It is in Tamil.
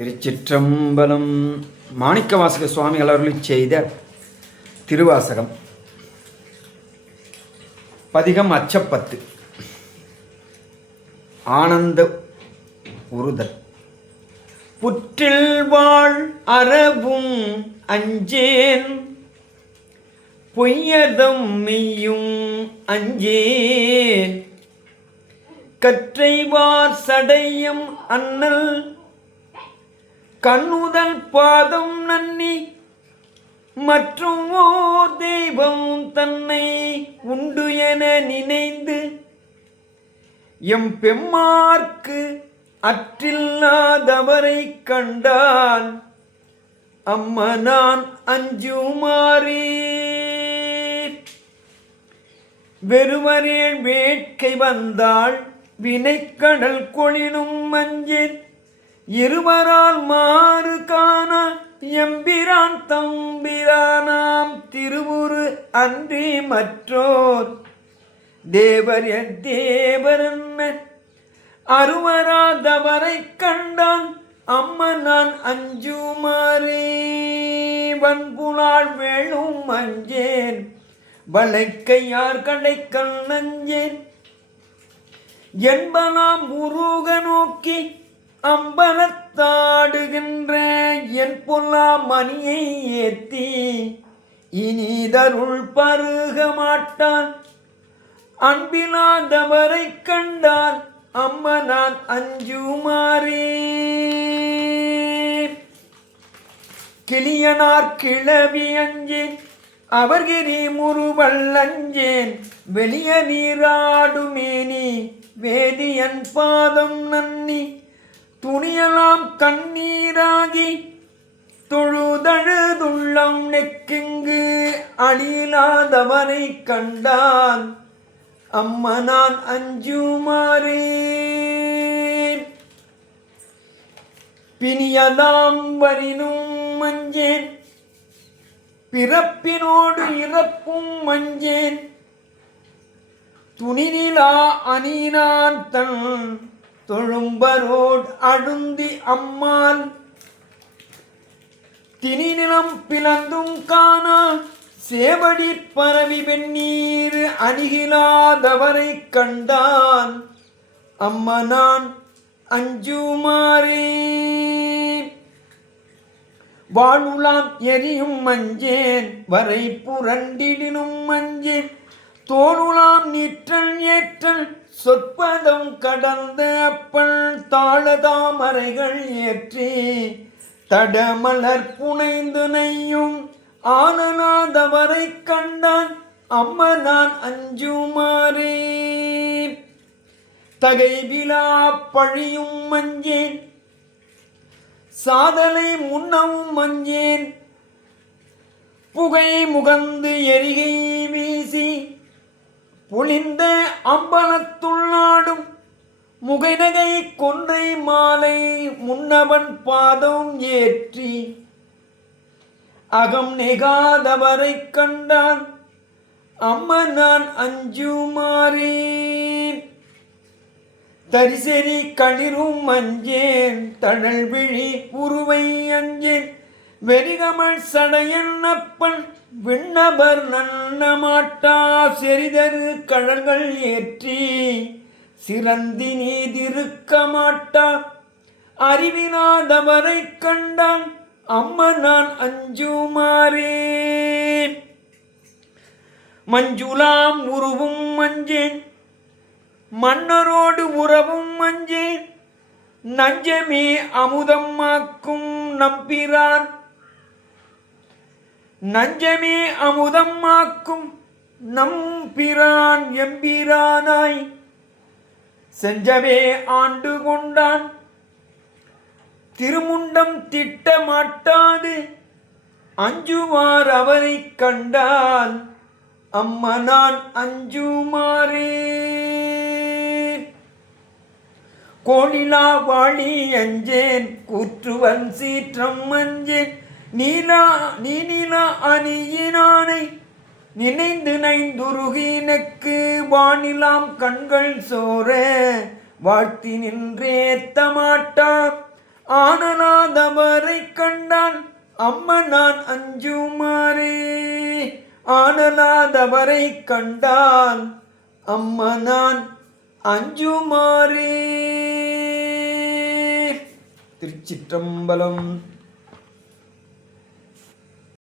திருச்சிற்றம்பலம். மாணிக்கவாசக சுவாமிகள் அருளிச் செய்த திருவாசகம். பதிகம் அச்சப்பத்து. ஆனந்த உறுதல். புற்றில் வாழ் அறவும் அஞ்சேன், பொய்யதம் மெய்யும் அஞ்சேன், கற்றைவார் சடையம் அண்ணல் கண்ணுதல் பாதம் நன்னி, மற்றும் ஓர் தெய்வம் தன்னை உண்டு என நினைந்து, எம் பெம்மார்க்கு அற்றில்லாதவரை கண்டான் அம்மனான் அஞ்சுமாறே. வெறுவரேல் வேட்கை வந்தாள் வினைக்கடல் கொளினும் மஞ்சேன், இருவரால் மாறு காண எம்பிரான் தம்பிரானாம் திருவுரு அன்றி மற்றோர் தேவர் தேவரன்ன அருவராதவரை கண்டான் அம்மனான் அஞ்சுமாறே. வன்புலாள் வேளும் அஞ்சேன், வளைக்கையார் கடைக்கல் நஞ்சேன், என்பனாம் உருக நோக்கி அம்பலத்தாடுகின்ற என் பொல்லா மணியை ஏத்தி இனிதருள் பருக மாட்டான் அன்பிலாதவரை கண்டால் அம்மனான் அஞ்சுமாறே. கிளியனார் கிளவி அஞ்சேன், அவர்கிரி முறுவல் அஞ்சேன், வெளிய நீராடுமேனி வேதியன் பாதம் நன்னி, துணியலாம் கண்ணீராகி தொழுதழுதுள்ளம் நெக்கிங்கு அழிலாதவரை கண்டான் அம்மனான் அஞ்சுமாறே. பிணியதாம் வரினும் மஞ்சேன், பிறப்பினோடு இறப்பும் மஞ்சேன், துணிநிலா அணினான் தன் தொழும்பரோடு அழுந்தி அம்மாள், திணிநிலம் பிளந்தும் காணா சேவடி பரவி வெந்நீர் அணிகிலாதவரை கண்டான் அம்மனான் அஞ்சுமாறே. வாழுலாம் எரியும் மஞ்சேன், வரை புரண்டிடினும் மஞ்சேன், தோணுலாம் நீற்றல் ஏற்றல் சொற்பதம் கடந்த அப்பள், தாழதாமரைகள் ஏற்றி தடமலர் புனைந்து நெய்யும் ஆனநாதவரை கண்டான் அம்மனான் அஞ்சுமாறே. தகைவிலா பழியும் மஞ்சேன், சாதலை முன்னவும் மஞ்சேன், புகை முகந்து எரிகை வீசி பொழிந்த அம்பலத்துள்ளாடும் முகைநகை கொன்றை மாலை முன்னவன் பாதம் ஏற்றி அகம் நெகாதவரை கண்டான் அம்மனான் அஞ்சுமாறே. தரிசெறி களிரும் அஞ்சேன், தழல் விழி உருவை அஞ்சேன், வெறிகமல் சடையன் அப்பன் விண்ணவர் நன்னமாட்டா செறிதரு கழல்கள் ஏற்றி சிறந்தி நீதிருக்க மாட்டா அறிவினாதவரை கண்டான் அம்மனான் அஞ்சுமாறே. மஞ்சுளாம் உருவும் மஞ்சேன், மன்னரோடு உறவும் மஞ்சேன், நஞ்சமே அமுதமாக்கும் நம்பிரான், நஞ்சமே அமுதமாக்கும் நம்பிரான் எம்பிரானாய் செஞ்சவே ஆண்டு கொண்டான் திருமுண்டம் திட்ட மாட்டாது அஞ்சுவார் அவரை கண்டான் அம்மனான் அஞ்சுமாறே. கோணிலா வாழி அஞ்சேன், கூற்றுவன் சீற்றம் அஞ்சேன், நீலா அணியினானை நினைந்து நைந்துருகினக்கு வானிலாம் கண்கள் சோர வாழ்த்தி நின்றேத்த மாட்டா ஆனலாதவரை கண்டால் அம்மா நான் அஞ்சுமாறே. ஆனலாதவரை கண்டால் அம்மா நான் அஞ்சுமாறே. திருச்சிற்றம்பலம்.